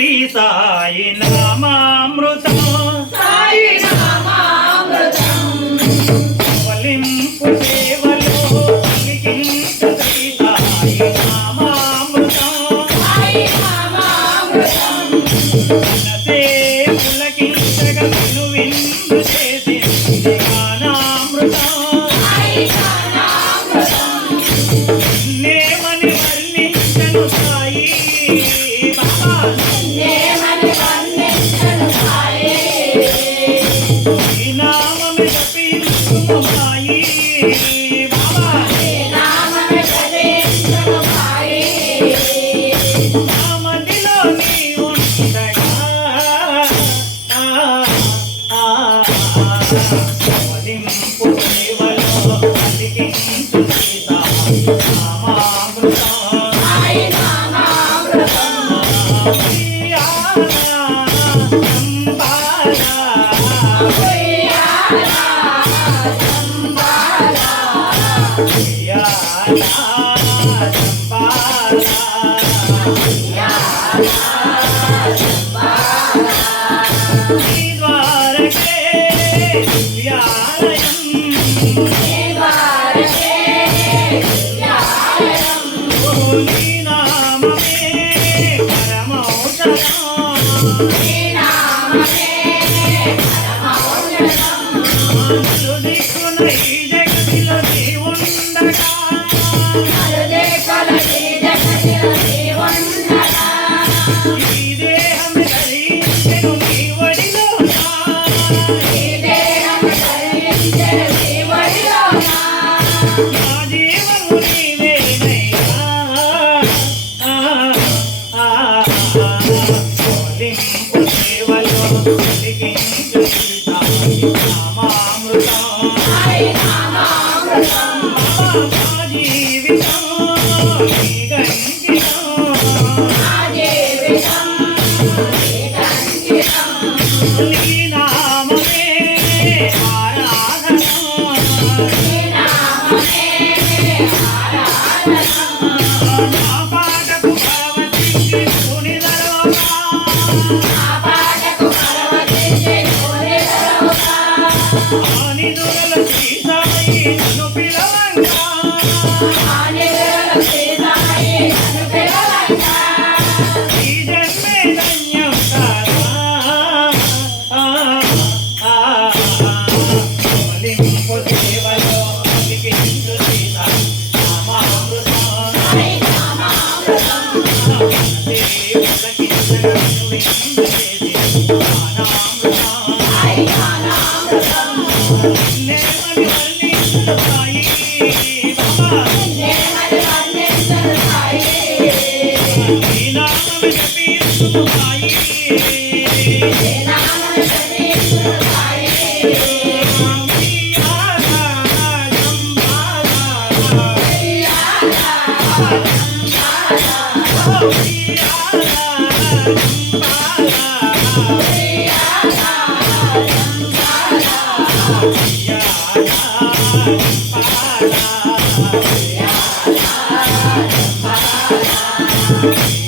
శ్రీ సాయి నామామృతం సాయి నామామృతం ఫలింపు సేవలో కలిగించు శ్రీ సాయి నామామృతం సాయి నామామృతం మనసే పులకించగా విను విందు చేసింది జ్ఞానామృతం సాయి జ్ఞానామృతం నేమని వర్ణించను సాయి బాబా నేమని వర్ణించను సాయి ఈ నామము జపించుము సాయి బాబా ఈ నామము జపించుము సాయి నా మదిలో నీ ఉండగా ఫలింపు సేవలో కలిగించు శ్రీ సాయి నామామృతం సాయి నామామృతం ఉయ్యాలా చంబాలా నివారకే దివ్యాలయం నీ నామమే పరమౌన్నతం నలుదేశల ఈ జగతిలో నీ ఉండగా ఈ దేహం ధరించెను నీ ఒడిలోన సాయి నామామృతం జీవితం నా జీవితం నీకంకితం నీ నామమే ఆరాధన నీ నామమే ఆరాధనం నా పాటకు భగవతి పునిదలోగా నా పాటకు పరవశించే కోరికలోగా ఆనిదురల శ్రీ సాయి నన్ను పిలవంగా ఆనిదురల శ్రీ సాయి నన్ను పిలవంగా ఈ జన్మే ధన్యం కాదా ఫలింపు సేవలో కలిగించు శ్రీ సాయి నామామృతం సాయి నామామృతం సాయి జ్ఞానామృతం నేమని వర్ణించను సాయి నీ నామము జపించుము సాయి Yeah.